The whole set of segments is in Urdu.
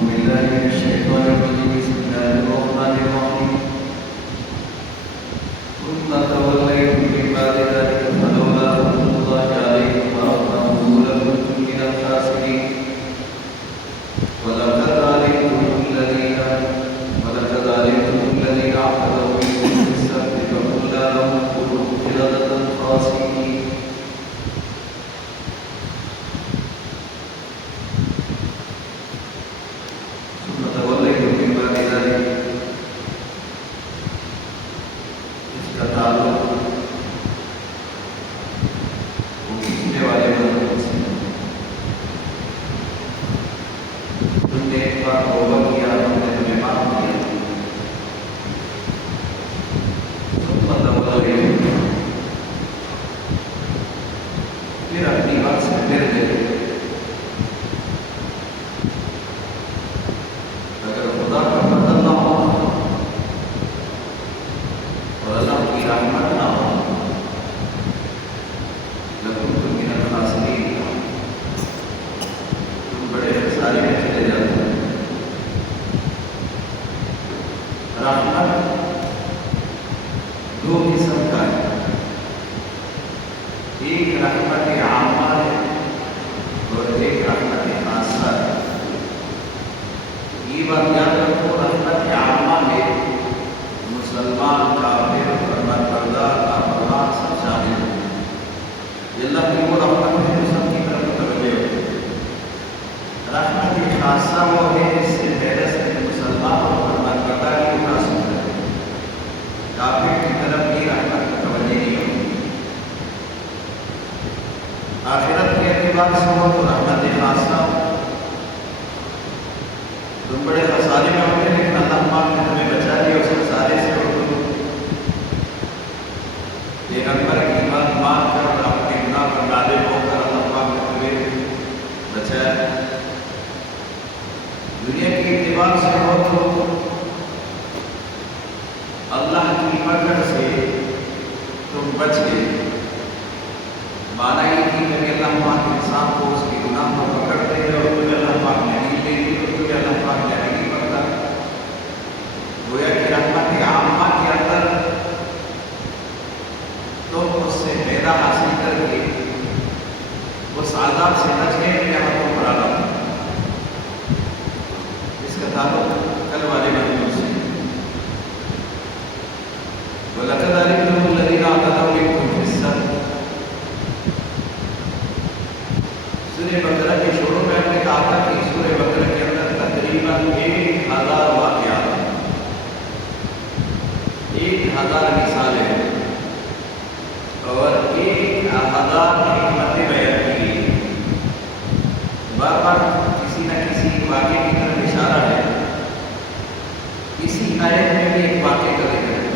بالله من الشيطان الرجيم بسم الله الرحمن الرحيم ثم توليتم من بعد ذلك فلولا فضل الله عليكم ورحمته لكنتم من الخاسرين ولقد علمتم الذين اعتدوا منكم في السبت فقلنا لهم كونوا قردة خاسئين ثم توليتم من بعد ذلك اس کا تعلق وہ کھینچنے والے مضمون سے تم نے ایک بار توبہ کیا ہم نے تمہیں معاف کیا ثم توليتم پھر اپنی بات سے پھر گئے اگر خدا کا فضل نہ ہو اور اللہ کی رحمت نہ ہو لکنتم من الخاسرین تم بڑے خسارے میں چلے جاتے ہیں۔ رحمت دو قسم کا ہے، ایک رحمت عامہ ہے اور ایک رحمت خاصہ ہے۔ یہ بات یاد رکھو، رحمت عامہ میں مسلمان، کافر، فرما بردار، نافرمان سب شامل ہیں۔ یہ اللہ کی وہ رحمت ہے جو سب کی طرف متوجہ ہوتی ہے۔ رحمت خاصہ وہ ہے جس سے پہلے سے مسلمان اور فرما بردار کی مناسب ہے، کافر کی طرف بھی رحمت متوجہ نہیں ہوتی۔ آخرت کے اعتبار سے ہو تو رحمت خاصہ تم بڑے خسارے میں ہوتے، لیکن اللہ پاک نے تمہیں بچا لیا اس خسارے سے، اور تم پیغمبر کی بات مان کر اور اپنے گناہ پر غالب ہو کر اللہ پاک نے تمہیں بچایا۔ دنیا کے اعتبار سے ہو تو اللہ کی مکر سے تم بچ گئے۔ مانا یہ کہ کبھی اللہ پاک انسان کو اس کے گناہ کو پکڑتے ہیں اور تمہیں اللہ پاک نے نہیں دیتی اور تمہیں اللہ پاک نے نہیں پڑتا۔ گویا کہ رحمت عامہ کے اندر تم اس سے فائدہ حاصل کر کے اس عذاب سے بچ گئے جہاں تم پر عذاب ہے۔ اس کا تعلق کل والے مضمون سے وَلَقَدْ عَلِمْتُمُ الَّذِينَ اعْتَدَوْا مِنكُمْ فِي السَّبْتِ۔ سورہ بقرہ کے شروع میں ہم نے کہا تھا کہ سورہ بقرہ کے اندر تقریباً 1000 واقعات ہیں، 1000 مثالیں ہیں اور 1000 حکمتیں بیان کی گئی۔ بار بار کسی نہ کسی واقعے کی طرف اشارہ ہے، اسی آیت میں بھی ایک واقعے کا ذکر ہے۔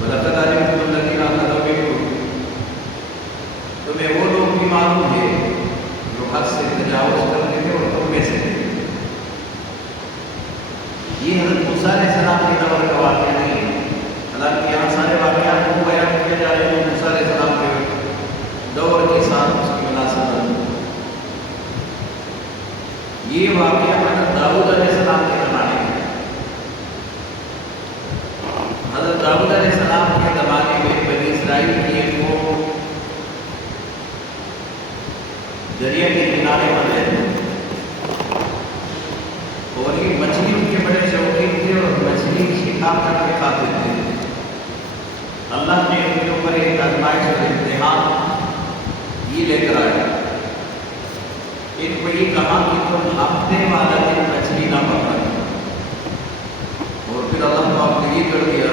وَلَقَدْ عَلِمْتُمُ الَّذِينَ اعْتَدَوْا مِنكُمْ، تمہیں وہ لوگ بھی معلوم ہے جو حد سے تجاوز کرتے تھے اور تم میں سے تھے۔ یہ حضرت موسیٰ علیہ السلام کے دور کا واقعہ نہیں ہے، حالانکہ یہاں سارے واقعات کو بیان کیا جا رہے ہیں جو موسیٰ علیہ السلام کے دور کے ساتھ اس کی مناسبت ہے۔ یہ واقعہ حضرت داؤد علیہ السلام کے زمانے میں، حضرت داؤد علیہ السلام کے زمانے میں بنی اسرائیل کی ایک قوم دریا کے کنارے پر رہتے ہیں اور یہ مچھلی ان کے بڑے شوقین تھے اور مچھلی شکار کر کے کھاتے تھے۔ اللہ نے ان کے اوپر ایک آزمائش اور امتحان یہ لے کر آیا، ان کو یہ کہا کہ تم ہفتے والا دن مچھلی نہ پکڑو، اور پھر اللہ پاک نے یہ کر دیا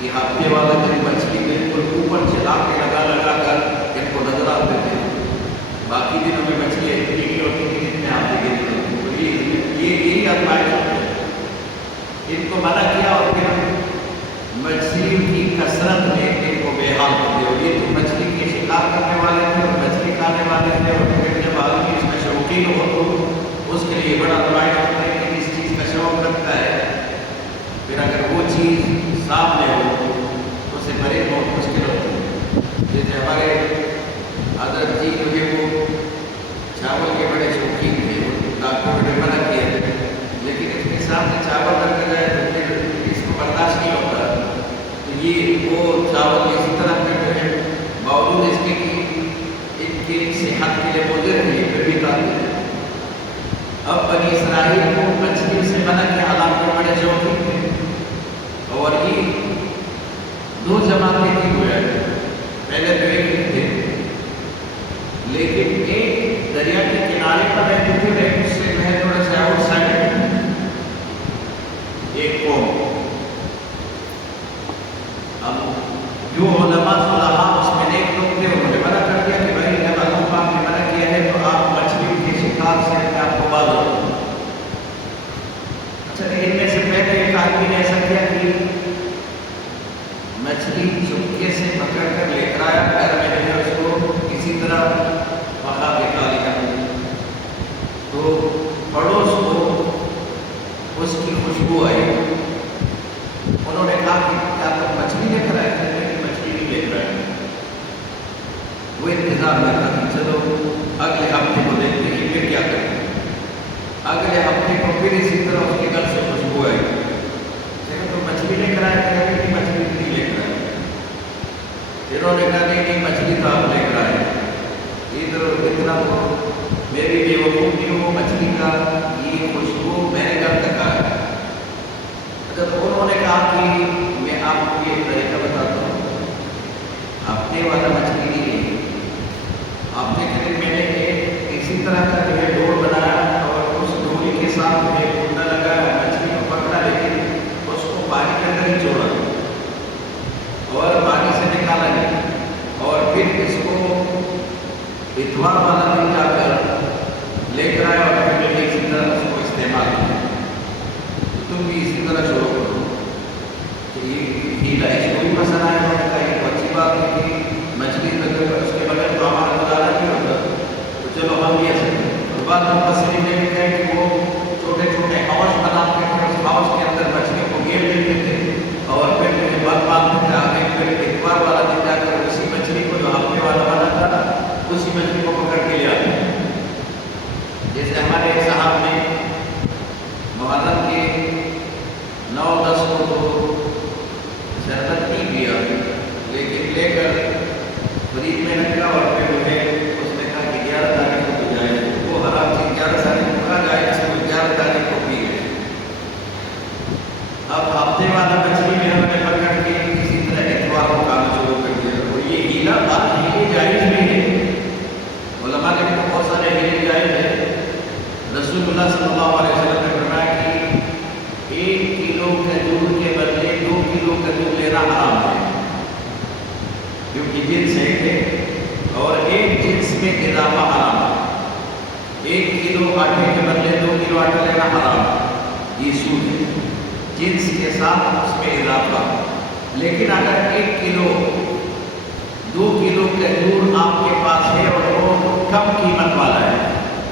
کہ ہفتے والا دن مچھلی بالکل اوپر چلا کے لگا کر ان کو نظر آتے تھے، باقی دنوں میں مچھلی اتنی ہوتی تھی جتنے آتے گئے تھے۔ یہی آزمائش ہے، ان کو منع کیا اور پھر مچھلی کی کثرت نے ان کو بے حال کر دیا۔ یہ تو مچھلی کے شکار کرنے والے تھے اور مچھلی کھانے والے تھے، اور پھر جب آدمی اس میں شوقین ہو تو اس کے لیے بڑا آزمائش ہوتا ہے کہ اس چیز کا شوق رکھتا ہے، پھر اگر وہ چیز سامنے ہو تو اسے پرہیز بہت مشکل ہوتی ہے۔ جیسے ہمارے حضرت جی جو ہے وہ چاول کے بڑے شوقین تھے، وہ چاول اسی طرح کرتے ہیں، باوجود اس کے کہ ان کی صحت کے لیے مضر ہے پھر بھی کھاتے ہیں۔ اب بنی اسرائیل کو مچھلی سے منع کیا، حالانکہ بڑے شوقین تھے، اور یہ دو جماعتیں تھی ہوئے، پہلے تو ایک ہی تھے، لیکن ایک دریا کے کنارے پر رہتے تھے، لیکن اس سے جو ہے تھوڑا سا آؤٹ سائڈ ایک قوم۔ اب جو علماء صلاحہ اس میں نیک لوگ تھے، انہوں نے منع کر دیا کہ بھائی جب اللہ پاک نے منع کیا ہے تو آپ مچھلی کے شکار سے اپنے آپ کو باز رکھو۔ اچھا، ان میں سے پہلے ایک آدمی نے ایسا کیا کہ مچھلی چپکے سے پکڑ کر لے کر آیا، گھر میں نے اس کو کسی طرح پکا کے کھا لیا، تو پڑوس کو اس کی خوشبو آئی، انہوں نے کہا کہ کیا تم مچھلی لے کر آئے تھے؟ لیکن مچھلی نہیں لے کر آئے۔ وہ انتظار میں تھا کہ چلو اگلے ہفتے کو دیکھتے ہیں پھر کیا کریں۔ اگلے ہفتے کو پھر اسی طرح اس کے گھر سے خوشبو آئی، لیکن تم مچھلی لے کر آئے تھے؟ لیکن مچھلی نہیں لے کر آئے۔ انہوں نے کہا نہیں مچھلی تو آپ لے کر آئے، ادھر اتنا تو میری بیوقوفی ہو، مچھلی کا یہ خوشبو میرے گھر تک آیا۔ جب انہوں نے کہا کہ میں آپ کو یہ طریقہ بتاتا ہوں، ہفتے والا مچھلی نہیں ہے، ہفتے کے دن میں نے ایک اسی طرح کا جو ہے ڈور بنایا اور اس ڈوری کے ساتھ جو ہے کنڈا لگایا، مچھلی کو پکڑا، لیکن اس کو پانی کے اندر ہی چھوڑا اور پانی سے نکالا گیا، اور پھر اس کو اتوار والا دن جا کر لے کر آیا اور پھر میں نے اسی طرح اس کو استعمال کیا۔ تم بھی اسی طرح شروع کرو کہ یہ ہیلا اس کو بھی پسند آیا، انہوں نے کہا یہ اچھی بات ہے کہ مچھلی تک اس کے بغیر تو ہمارا گزارا نہیں ہوتا، تو چلو ہم بھی ایسے کریں۔ اور بعد مفسرین نے بھی کہا کہ وہ چھوٹے چھوٹے حوض بناتے تھے، اس حوض کے اندر مچھلیوں کو گیر دیتے تھے اور پھر جو ہے بات باندھتے تھے، آگے پھر اتوار والا دن جا کر اسی مچھلی کو جو ہفتے والا بنا تھا اسی مچھلی کو پکڑ کے لے آتے ہیں۔ جیسے ہمارے صاحب نے محرم کے 9-10 کو تو شربت نہیں پیا، لیکن لے کر فریج میں رکھا اور پھر جو ہے اس نے کہا کہ 11 تاریخ کو جائے، وہ حرام چیز 11 تاریخ کو کھا جائے، اس کو 11 تاریخ کو پی گئے۔ اب ہفتے والا مچھلی میں ہم نے پکڑ کے کسی طرح اتوار کو کھانا شروع کر دیا، اور یہ ہیلا بات ہیلے جائز بھی ہے، علماء نے بہت سارے ہیلے جائز ہیں۔ رسول اللہ صلی اللہ علیہ وسلم نے فرمایا کہ 1 کلو کھجور کے بدلے 2 کلو کھجور لینا حرام ہے، کیونکہ جنس ایک ہے اور ایک جنس میں اضافہ حرام ہے۔ 1 کلو آٹے کے بدلے 2 کلو آٹا لینا حرام ہے، یہ سود ہے، جنس کے ساتھ اس میں اضافہ۔ لیکن اگر 1 کلو 2 کلو کھجور آپ کے پاس ہے اور وہ کم قیمت والا ہے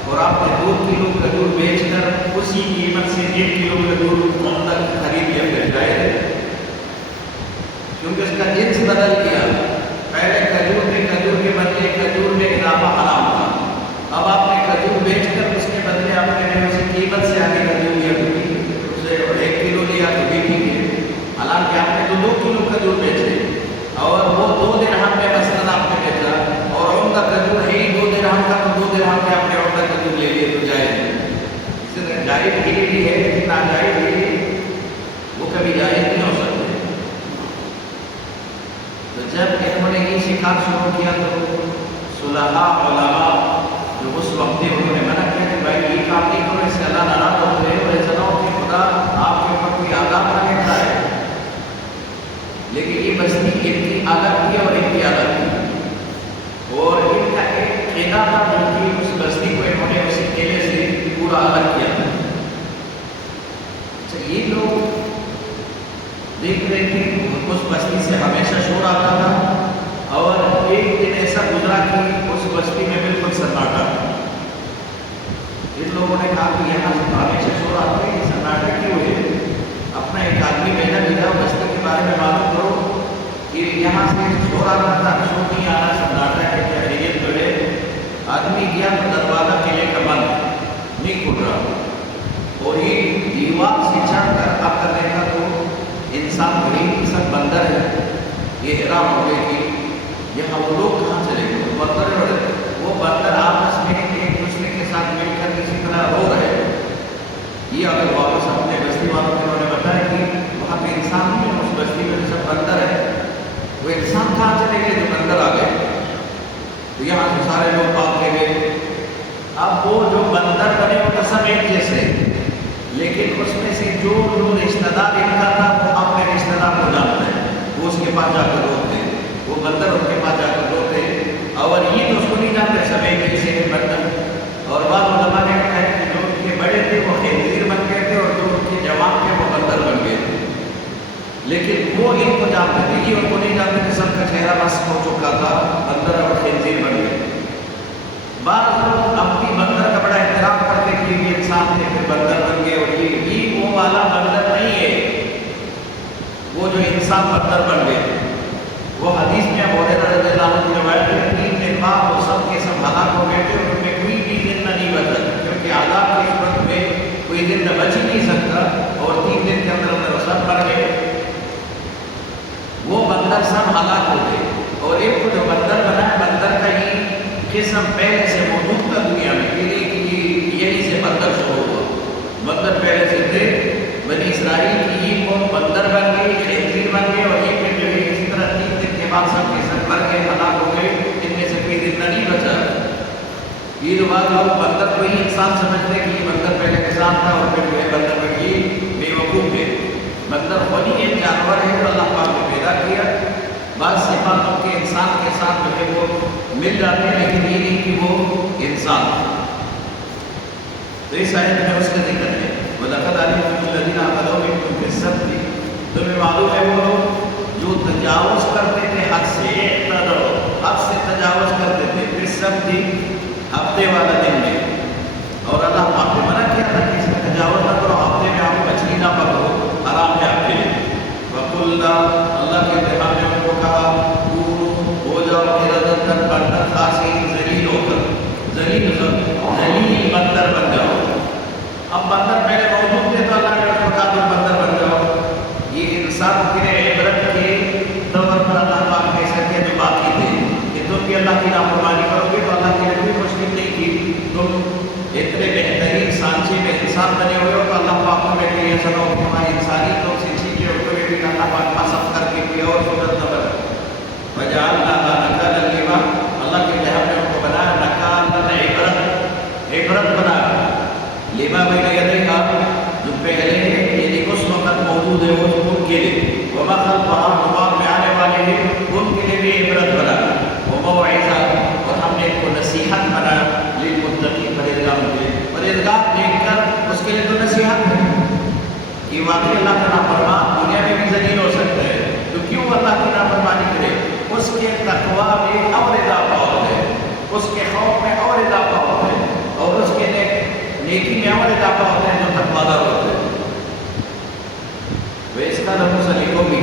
اور آپ نے 2 کلو کھجور بیچ کر اسی قیمت سے 1 کلو کھجور مطلق خرید لیا، پھر جائز ہے، کیونکہ اس کا جنس بدل گیا۔ پہلے کھجور کے بدلے کھجور میں اضافہ حرام تھا، اب آپ نے کھجور بیچ کر اس کے بدلے آپ نے اسی قیمت سے آگے کھجور لیا، اسے 1 کلو لیا تو بھی ٹھیک ہے، حالانکہ آپ نے تو 2 کلو کھجور بیچے اور وہ 2 درہم میں مثلاً آپ نے بیچا، اور عمدہ کھجور ہے ہی 2 درہم کا، تو 2 درہم کے آپ نے عمدہ کھجور لے لیے تو جائز ہے۔ اس سے جائز بھی ہے، لیکن ناجائز بھی وہ کبھی جائز نہیں ہو سکتے۔ تو جب انہوں نے یہ شکار شروع کیا تو صلحاء علماء جو اس وقت تھے انہوں نے منع کیا کہ بھائی یہ کام نہیں کرو، اس سے اللہ ناراض ہوتے ہیں، اور ایسا نہ ہو کہ خدا آپ کے اوپر کوئی عذاب نہ لیتا ہے۔ لیکن یہ بستی ان کی عادت تھی اور ان کی عادت تھی، اور ان کا ایک قیدا تھا جو کہ اس بستی کو انہوں نے اسی قلعے سے پورا الگ کیا تھا۔ اچھا، یہ لوگ دیکھ رہے تھے اس بستی سے ہمیشہ شور آتا تھا، اور ایک دن ایسا گزرا کہ اس بستی میں بالکل سناٹا تھا۔ ان لوگوں نے کہا کہ یہاں سے ہمیشہ شور آتا ہے، یہ سناٹا کیوں ہے؟ اپنا ایک آدمی بھیجا کہ جاؤ بستی کے بارے میں معلوم کرو کہ یہاں سے شور آتا تھا، شور نہیں آ رہا، سناٹا ہے کیا خیریت جو ہے؟ آدمی گیا تو دروازہ قلعے کا بند نہیں کھل رہا، اور یہ دیوار سے چڑھ کر آ کر دیکھا تو انسان غریب قسم بندر ہے، یہ حیران ہو گئے کہ یہاں وہ لوگ کہاں چلے گئے، وہ بندر آپس میں ایک دوسرے کے ساتھ مل کر کسی طرح رو رہے ہیں۔ یہ اگر واپس اپنے بستی والوں کو انہوں نے بتایا کہ وہاں پہ انسان نہیں ہے، اس بستی میں جو سب بندر ہے، وہ انسان کہاں چلے گئے جو بندر آ گئے؟ تو یہاں سے سارے لوگ بھاگ کے گئے۔ اب وہ جو بندر بنے وہ تو سب ایک جیسے، لیکن اس میں سے جو رشتہ دار ان کا تھا وہ اپنے رشتہ دار کو جانتا ہے، وہ اس کے پاس جا کر روتے، وہ بندر ان کے پاس جا کر روتے، اور یہ تو اس کو نہیں جانتے، سب ایک جیسے ہیں بندر۔ اور بعض علماء نے کہا ہے کہ جو ان کے بڑے تھے وہ خنزیر بن گئے تھے، اور جو ان کے جوان تھے وہ بندر بن گئے تھے، لیکن وہ ان کو جانتے تھے، یہ ان کو نہیں جانتے کہ سب کا چہرہ بس ہو چکا تھا، بندر اور خنزیر بن گئے۔ بعض لوگ اپنی بندر کا بڑا احترام کرتے کہ یہ انسان تھے پھر بندر بن گئے، اور یہ وہ والا بندر نہیں ہے، وہ جو انسان بندر بن گئے۔ وہ حدیث میں ابو ہریرہ رضی اللہ عنہ کی روایت ہے، 3 دن بعد وہ سب کے سب ہلاک ہو گئے تھے، اور ان میں کوئی بھی زندہ نہیں بچا، کیونکہ عذاب کی صورت میں کوئی زندہ بچ ہی نہیں سکتا، اور 3 دن کے اندر اندر وہ سب مر گئے، وہ بندر سب ہلاک ہو گئے۔ اور ایک کو جو بندر بنا ہے، بندر کا یہ قسم پہلے سے موجود تھا دنیا میں، یہی سے بندر شروع ہوا، بندر پہلے سے تھے، بنی اسرائیل کی یہ قوم بندر بن گئی، خنزیر بن گئے، اور یہ پھر جو ہے اسی طرح 3 دن کے بعد سب کے سب مر گئے، ہلاک ہو گئے، ان میں سے کوئی زندہ نہیں بچا۔ یہ جو بات لوگ بندر کو ہی انسان سمجھتے کہ یہ بندر پہلے انسان تھا اور پھر جو ہے بندر بن گئی، بے وقوف ہے۔ بندر خود ہی ایک جانور ہے جو اللہ پاک نے پیدا کیا، بعض صفاتوں کے انسان کے ساتھ جو ہے وہ مل جاتے ہیں، لیکن یہ نہیں کہ وہ انسان ہے۔ تو اس آیت میں اس کا ذکر ہے، وَلَقَدْ عَلِمْتُمُ الَّذِينَ اعْتَدَوْا مِنكُمْ فِي السَّبْتِ، تمہیں معلوم ہے وہ لوگ جو تجاوز کرتے تھے حد سے، حد سے تجاوز کرتے تھے، فِي السَّبْتِ ہفتے والا دن میں، اور اللہ پاک نے منع کیا تھا کہ اس میں تجاوز نہ کرو، ہفتے میں آپ مچھلی نہ پکڑو، حرام ہے آپ کے لیے۔ وَقُلْنَا، اللہ کے اتحاد نے ان کو کہا، ہو جاؤ قِرَدَةً بندر خاسئین، ذلیل ہو کر، ذلیل بندر بن جاؤ۔ اب بندر پہلے موجود تھے تو اللہ نے ان کو کہا تم بندر بن جاؤ۔ یہ انسان کے عبرت کے طور پر اللہ پاک نے ایسا کیا جو باقی تھے کہ تم بھی اللہ کی نافرمانی کرو گے تو اللہ کے لیے کوئی مشکل نہیں تھی، تم اتنے بہترین سانچے میں انسان بنے ہوئے ہو تو اللہ پاک کو بیٹھے یہ سنو تمہاری انسانی تو سیچھی کے اوپر بھی اللہ پاک پسند کر کے کیا اور صورت نظر وجعلناها نکالا لما، اللہ کے جہاں نے ان کو بنایا نکالا عبرت بنایا، لما بین یدیہا جو پہلے ہے یعنی اس وقت موجود ہے وہ ان کے لیے، وما خلفہا بعد میں آنے والے ہیں ان کے لیے بھی عبرت بنایا، وموعظہ اور ہم نے ان کو نصیحت بنایا، للمتقین پرہیزگاروں کے لیے، پرہیزگار دیکھ کر اس کے لیے تو نصیحت ہے کہ واقعی اللہ کا نافرمان دنیا میں بھی ذلیل ہو سکتا ہے، تو کیوں اللہ کی نافرمانی کرے؟ اس کے تقویٰ میں اور اضافہ ہوتا ہے، اس کے خوف میں اور اضافہ ہوتا ہے، اور اس کے نیکی میں اور اضافہ ہوتا ہے جو تقویٰ دار ہوتا ہے۔ ویس کا لہو سلیقوں بھی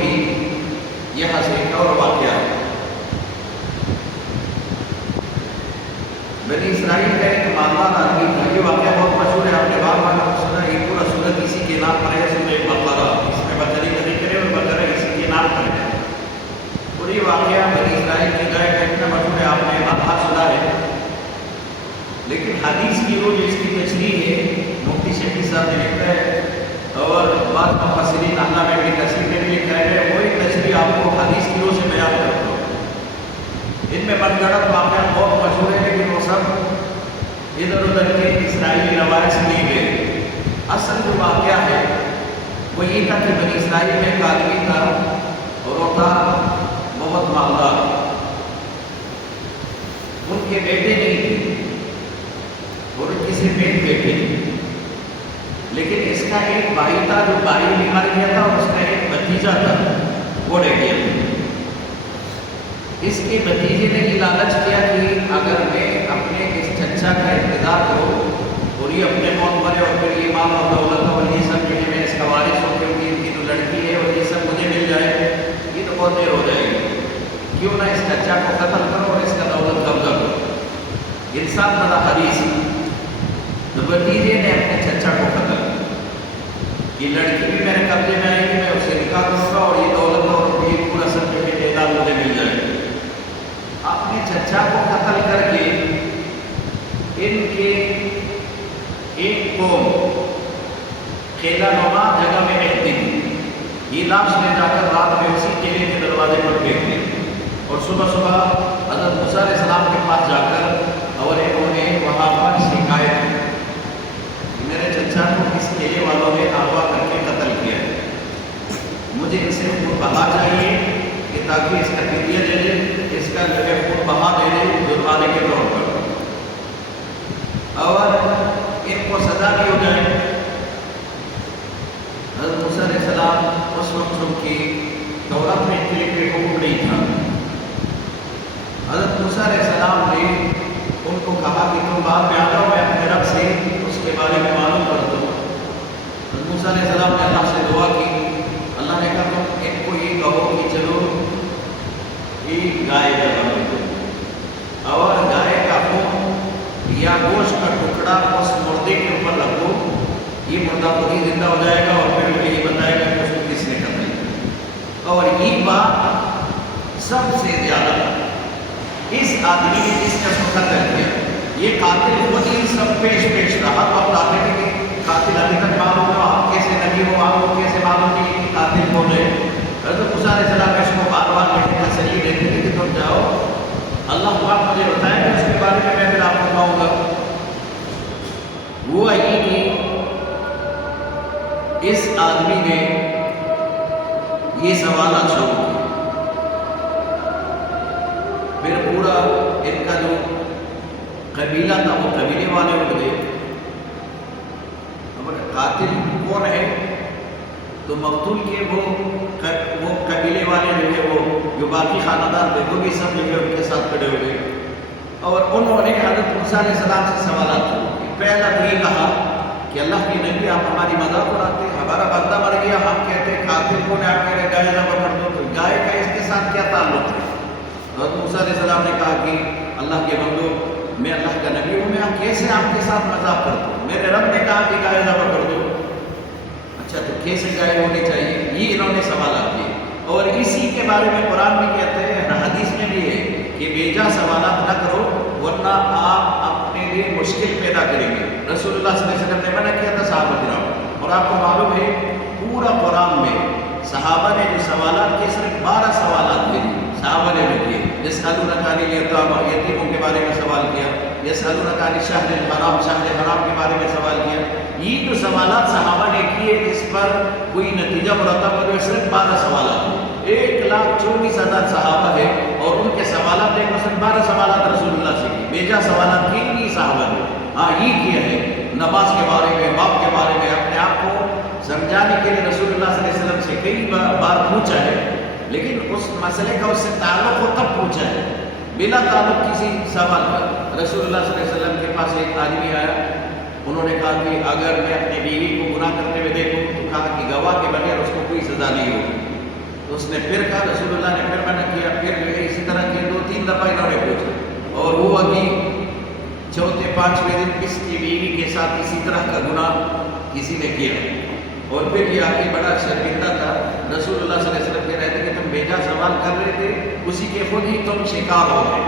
یہاں سے ایک اور واقعہ ہے۔ بنی اسرائیل کا ایک مالدار آدمی تھا، یہ واقعہ بہت مشہور ہے، آپ نے بار بار سنا، یہ پورا سورت اسی کے نام پر ہے، سورہ بقرہ، اس میں بکری کا ذکر ہے اور بقرہ اسی کے نام پر ہے۔ اور یہ واقعہ بنی اسرائیل کی گائے کا اتنا مشہور ہے، آپ نے آدھا سنا ہے، لیکن حدیث کی وہ جو اس کی تشریح ہے مفتی شفیع صاحب نے لکھا ہے، اور بعض مفسرین علامہ ابن کثیر نے بھی لکھا ہے، وہی تشریح آپ کو حدیث کی روح سے بیان کرتا ہوں۔ ان میں من گھڑت واقعات بہت مشہور ہے، لیکن وہ سب ادھر ادھر کے اسرائیلی روایت سے لی گئے۔ اصل جو واقعہ ہے وہ یہ تھا کہ بنی اسرائیل میں ایک آدمی تھا اور وہ تھا بہت مالدار، ان کے بیٹے نہیں تھے اور ان کی صرف ایک بیٹے تھے، لیکن اس کا ایک بھائی تھا جو بھائی بھی مر گیا تھا، اور اس کا ایک بھتیجا تھا وہ رہ گیا تھا۔ اس کے بھتیجے نے یہ لالچ کیا کہ اگر میں اپنے اس چچا کا انتظار کروں اور یہ اپنے موت مرے اور پھر یہ مال اور دولت اور یہ سب جو ہے میں اس کا وارث ہوں کیونکہ ان کی جو لڑکی ہے اور یہ سب مجھے مل جائے، یہ تو بہت دیر ہو جائے گی، کیوں نہ اس چچا کو قتل کرو اور اس کا دولت قبضہ کرو۔ انسان بڑا حریص ہے، تو بھتیجے نے اپنے چچا کو قتل کیا، یہ لڑکی بھی میرے قبضے میں آئے گی، میں اسے نکاح کروں گا اور یہ دولت اور یہ پورا سب جو ہے جائیداد قلعہ نما جگہ میں ایک دن یہ لاش لے جا کر رات میں اسی قلعے کے دروازے پر پھینک دی اور صبح صبح حضرت موسیٰ علیہ السلام کے پاس جا کر اور انہوں نے وہاں پر شکایت کی میرے چچا کو اس قلعے والوں نے اغوا کر کے قتل کیا ہے، مجھے اسے خون بہا چاہیے کہ تاکہ اس کا فدیہ دے دے، اس کا جو ہے خون بہا دے دے جرمانے کے طور پر اور ان کو سزا بھی ہو جائے۔ حضرت موسیٰ علیہ السلام اس وقت چونکہ تورات میں ان کے لیے حکم نہیں تھا، حضرت موسیٰ علیہ السلام نے ان کو کہا کہ تم بعد میں آ جاؤ، میں اپنے رب سے اس کے بارے میں معلوم کر دوں۔ حضرت موسیٰ علیہ السلام نے اللہ سے دعا کی، اللہ نے کہا تم ان کو یہ کہو کہ چلو یہ گائے جگہ اور گائے کا خون یا گوشت کا ٹکڑا اس مردے کے اوپر رکھو، یہ مردہ خود ہی زندہ ہو جائے گا اور پھر یہ بتائے گا کہ اس کو کس نے قتل کیا۔ اور یہ بات سب سے زیادہ اس آدمی نے جس نے اس کو قتل کیا، یہ قاتل خود ہی سب پیش رہا، تو آپ آتے ہیں کہ قاتل ابھی تک معلوم ہو، آپ کیسے نبی ہو، آپ کو کیسے معلوم نہیں کہ قاتل کون ہے؟ حضرت موسیٰ علیہ السلام اس کو بار بار تسلی دیتے تھے کہ تم جاؤ، اللہ پاک مجھے بتائے کہ اس کے بارے میں پھر آپ کو کہوں گا۔ ہوا یہ کہ اس آدمی نے یہ سوالات شروع کیا، پھر پورا ان کا جو قبیلہ تھا وہ قبیلے والے اٹھ گئے، قاتل کون ہے؟ تو مقتول کے وہ قبیلے والے جو ہے وہ جو باقی خاندان تھے وہ بھی سب جو ہے ان کے ساتھ کھڑے ہوئے اور انہوں نے حضرت موسیٰ علیہ السلام سے سوالات کیے۔ پہلا تو یہ کہا کہ اللہ کے نبی آپ ہماری مذاق اڑاتے، ہمارا بندہ مر گیا، ہم کہتے ہیں قاتل کون ہے، آپ کہہ رہے گائے ذبح کر دو، تو گائے کا اس کے ساتھ کیا تعلق ہے؟ حضرت موسیٰ علیہ السلام نے کہا کہ اللہ کے بندو میں اللہ کا نبی ہوں، میں کیسے آپ کے ساتھ مذاق کرتا ہوں؟ میرے رب نے کہا کہ گائے ذبح کر دو، اچھا تو کیسے گائے ہونی چاہیے؟ یہ انہوں نے سوالات کیے اور اسی کے بارے میں قرآن بھی کہتے ہیں، حدیث میں بھی ہے کہ بیجا سوالات نہ کرو ورنہ آپ اپنے لیے مشکل پیدا کریں گے۔ رسول اللہ صلی اللہ علیہ وسلم نے منع کیا تھا صحابہ کرام، اور آپ کو معلوم ہے پورا قرآن میں صحابہ نے جو سوالات کیے صرف 12 سوالات کیے صحابہ نے جو کیے۔ یسألونک عن الیتامی، یتیموں کے بارے میں سوال کیا، یسألونک عن الشہر الحرام، شہر حرام کے بارے میں سوال کیا۔ یہ جو سوالات صحابہ نے کیے جس پر کوئی نتیجہ مرتب ہو، صرف 12 سوالات، 1,24,000 صحابہ ہے اور ان کے سوالات دیکھو صرف 12 سوالات رسول اللہ سے کی، بیجا سوالات کی نہیں صحابہ نے۔ ہاں یہ کیا ہے نماز کے بارے میں، باپ کے بارے میں، اپنے آپ کو سمجھانے کے لیے رسول اللہ صلی اللہ علیہ وسلم سے کئی بار پوچھا ہے، لیکن اس مسئلے کا اس سے تعلق ہو تب پوچھا ہے، بلا تعلق کسی سوال کا۔ رسول اللہ صلی اللہ علیہ وسلم کے پاس ایک آدمی آیا، انہوں نے کہا کہ اگر میں اپنی بیوی کو گناہ کرتے ہوئے دیکھوں تو کہا کہ گواہ کے بغیر اس کو کوئی سزا نہیں ہوگی۔ تو اس نے پھر کہا، رسول اللہ نے پھر منع کیا، پھر اسی طرح کے 2-3 دفعہ انہوں نے پوچھا اور ہوا کہ چوتھے 5ویں دن اس کی بیوی کے ساتھ اسی طرح کا گناہ کسی نے کیا اور پھر یہ آگے بڑا شرمندہ تھا۔ رسول اللہ صلی اللہ علیہ وسلم کہہ رہے تھے کہ تم بیجا سوال کر رہے تھے، اسی کے خود ہی تم شکار ہو گئے۔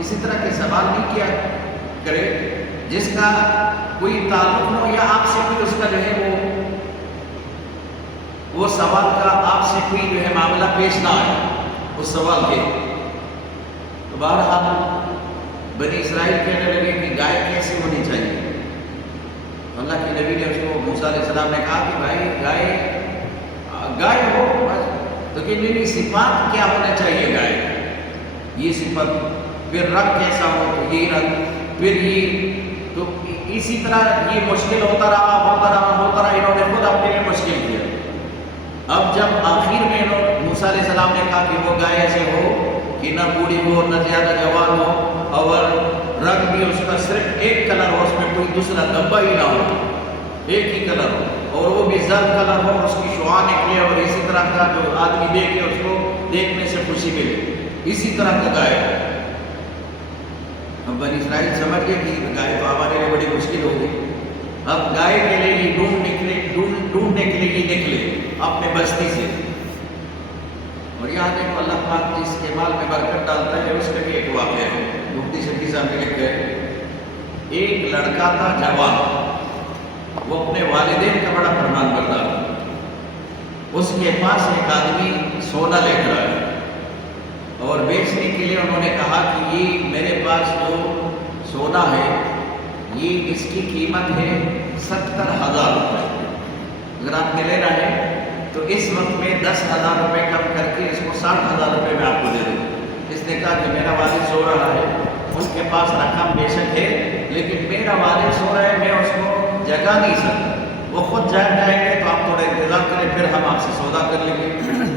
اسی طرح کے سوال نہیں کیا کرے جس کا کوئی تعلق نہ ہو یا آپ سے کوئی اس کا جو ہے وہ سوال کا آپ سے کوئی جو ہے معاملہ پیش نہ آئے اس سوال کے۔ تو بہرحال بنی اسرائیل کہنے لگے کہ گائے کیسے ہونی چاہیے؟ اللہ کے نبی نے اس کو موسیٰ علیہ السلام نے کہا کہ بھائی گائے ہو بس، تو کہ میری صفات کیا ہونا چاہیے گائے، یہ صفت، پھر رنگ کیسا ہو تو یہ رنگ، پھر یہ، تو اسی طرح یہ مشکل ہوتا رہا انہوں نے خود اپنے لیے مشکل کیا۔ اب جب آخر میں موسیٰ علیہ السلام نے کہا کہ وہ گائے ایسے ہو کہ نہ بوڑھی ہو نہ زیادہ جوان ہو اور رنگ بھی اس کا صرف ایک کلر ہو، اس میں کوئی دوسرا دبا ہی نہ ہو، ایک ہی کلر ہو اور وہ بھی زرد کلر ہو، اس کی شعاع نکلے اور اسی طرح کا جو آدمی دیکھے اس کو دیکھنے سے خوشی ملے، اسی طرح کا گائے۔ اب بنی اسرائیل سمجھ گئے کہ گائے تو ہمارے لیے بڑی مشکل ہوگی، اب گائے کے لیے یہ ڈھونڈنے کے لیے یہ نکلے اپنے بستی سے۔ اور یہاں دیکھو اللہ پاک جس کے مال میں برکت ڈالتا ہے اس کا بھی ایک واقعہ ہے، مفتی شفیع صاحب نے لکھا ہے، ایک لڑکا تھا جوان، وہ اپنے والدین کا بڑا فرمان بردار تھا۔ اس کے پاس ایک آدمی سونا لے کر آیا اور بیچنے کے لیے انہوں نے کہا کہ یہ میرے پاس جو سونا ہے یہ اس کی قیمت ہے 70,000 روپے، اگر آپ نے لینا ہے تو اس وقت میں 10,000 روپے کم کر کے اس کو 60,000 روپے میں آپ کو دے دوں۔ اس نے کہا کہ میرا والد سو رہا ہے، اس کے پاس رقم بے شک ہے لیکن میرا والد سو رہا ہے، میں اس کو جگا نہیں سکتا، وہ خود جائیں گے تو آپ تھوڑا انتظار کریں پھر ہم آپ سے سودا کر لیں گے۔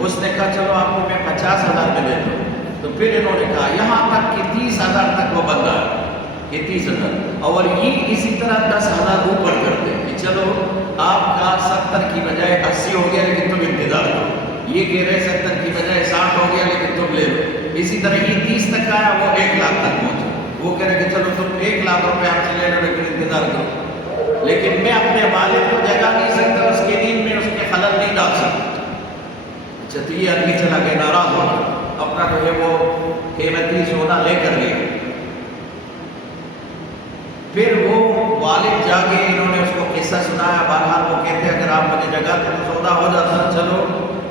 اس نے کہا چلو آپ کو میں 50,000 میں دیتا ہوں۔ تو پھر انہوں نے کہا یہاں تک کہ 30,000 تک وہ بندہ ہے کہ 30,000 اور یہ اسی طرح 10,000 اوپر کرتے ہیں کہ چلو آپ کا 70 کی بجائے 80 ہو گیا لیکن تم انتظار کرو، یہ کہہ رہے 70 کی بجائے 60 ہو گیا لیکن تم لے لو۔ اسی طرح یہ 30 تک آیا، وہ 1 لاکھ تک پہنچا، وہ کہہ رہے کہ چلو تم 1 لاکھ روپے آپ سے لے لو لیکن انتظار کرو، لیکن میں اپنے والد کو جگا نہیں سکتا، اس کے نیند میں اس کے خلل نہیں ڈال سکتا۔ اچھا تو یہ آدمی چلا گیا ناراض ہو کر، اپنا جو ہے وہ قیمتی سونا لے کر گیا۔ پھر وہ والد جاگے، انہوں نے اس کو قصہ سنایا، بہرحال وہ کہتے اگر آپ مجھے جگاتے تو سودا ہو جاتا، چلو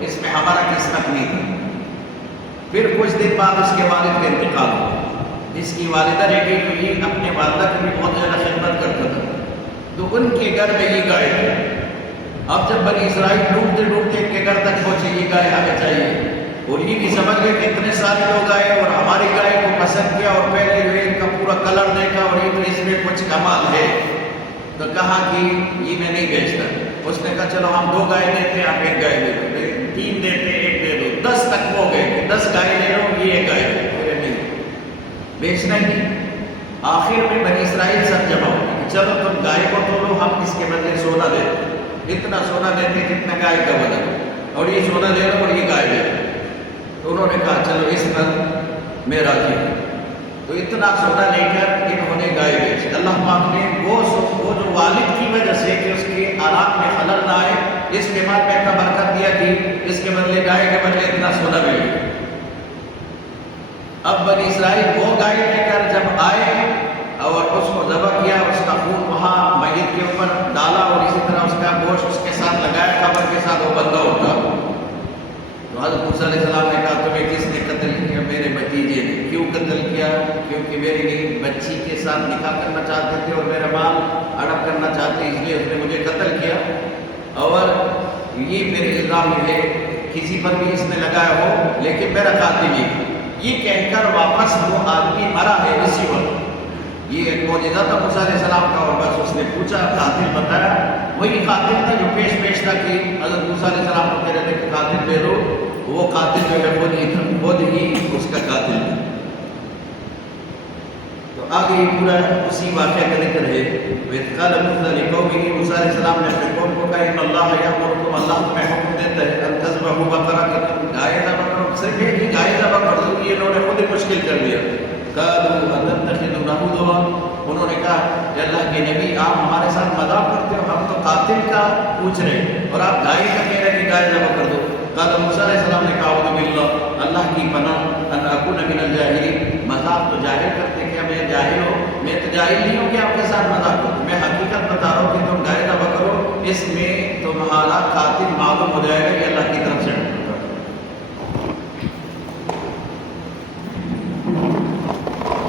اس میں ہمارا قسمت نہیں تھا۔ پھر کچھ دن بعد اس کے والد کا انتقال ہوا، جس کی والدہ رہ گئی تو یہ اپنے والدہ کی بھی بہت زیادہ خدمت کرتا تھا، تو ان کے گھر میں یہ گائے تھی۔ اب جب بنی اسرائیل ڈھونڈتے ڈھونڈتے ان کے گھر تک پہنچے، یہ گائے ہمیں چاہیے، اور یہ بھی سمجھ گئے کہ اتنے سارے لوگ آئے اور ہماری گائے کو پسند کیا اور پہلے جو ہے ان کا پورا کلر دیکھا اور یہ تو اس میں کچھ کمال ہے، تو کہا کہ یہ میں نہیں بیچتا۔ اس نے کہا چلو ہم 2 گائے دیتے ہیں، آپ 1 گائے دے دو، 3 دیتے ہیں 1 دے دو، 10 تک ہو گئے، 10 گائے لے لو، یہ 1 گائے دے دو، نہیں بیچنا ہی نہیں۔ آخر میں بنی اسرائیل سب جمع ہو گئے، چلو تم گائے کو تولو، ہم اس کے بدلے سونا دیتے، اتنا سونا دیتے جتنا گائے کا وزن، اور یہ سونا دے لو اور یہ گائے دے دو۔ تو انہوں نے کہا چلو اس پر میں راضی ہوں، تو اتنا سونا لے کر انہوں نے گائے بیچی۔ اللہ پاک نے وہ جو والد کی وجہ سے کہ اس کے آرام میں خلل نہ آئے، اس کے بعد میں اتنا برکت دیا کہ اس کے بدلے گائے کے بدلے اتنا سونا مل گیا۔ اب بنی اسرائیل وہ گائے لے کر جب آئے اور اس کو ذبح کیا، اس کا خون وہاں میت کے اوپر ڈالا اور اسی طرح اس کا گوشت اس کے ساتھ لگایا، قبر کے ساتھ وہ بندہ اٹھا، تو حضرت موسیٰ علیہ السلام نے کہا تمہیں کس نے قتل کیا؟ میرے بھتیجے نے۔ کیوں قتل کیا؟ کیونکہ میری بچی کے ساتھ نکاح کرنا چاہتے تھے اور میرا مال ہڑپ کرنا چاہتے، اس لیے اس نے مجھے قتل کیا، اور یہ پھر الزام ہے کسی پر بھی اس نے لگایا ہو لیکن میرا قاتل نہیں۔ یہ کہہ کر واپس وہ آدمی مرا ہے اسی وقت۔ یہ ایک معجزہ تھا موسیٰ علیہ السلام کا، اور بس اس نے پوچھا، قاتل بتایا، وہی قاتل تھا جو پیش تھا کہ حضرت موسیٰ علیہ السلام کو کہہ رہے تھے کہ قاتل دے دو، وہ قاتل جو ہے خود ہی تھا، خود ہی اس کا قاتل تھا۔ تو آگے یہ پورا اسی واقعہ کا ذکر ہے۔ وَإِذْ قَالَ مُوسَىٰ لِقَوْمِهِ، موسیٰ علیہ السلام نے اپنے قوم کو کہا، إِنَّ اللَّهَ يَأْمُرُكُمْ، اللہ تمہیں حکم دیتا ہے، أَن تَذْبَحُوا بَقَرَةً، کہ تم گائے ذبح کرو، صرف ایک ہی گائے ذبح کر دو، یہ انہوں نے خود ہی مشکل کر دیا۔ قَالُوا أَتَتَّخِذُونَا هُزُوًا، انہوں نے کہا کہ اللہ کے نبی آپ ہمارے ساتھ مذاق کرتے ہو، ہم تو قاتل کا پوچھ رہے اور آپ گائے کا کہہ رہے کہ گائے ذبح کر دو۔ قال موسیٰ علیہ السلام نے کہا اعوذ باللہ، اللہ کی پناہ، ان اکون من الجاہلین، مذاق تو جاہل کرتے کہ میں جاہل ہوں، میں تو جاہل نہیں ہوں کہ آپ کے ساتھ مذاق کروں، میں حقیقت بتا رہا ہوں کہ تم گائے ذبح کرو، اس میں تمہارا قاتل معلوم ہو جائے گا، یہ اللہ کی طرف سے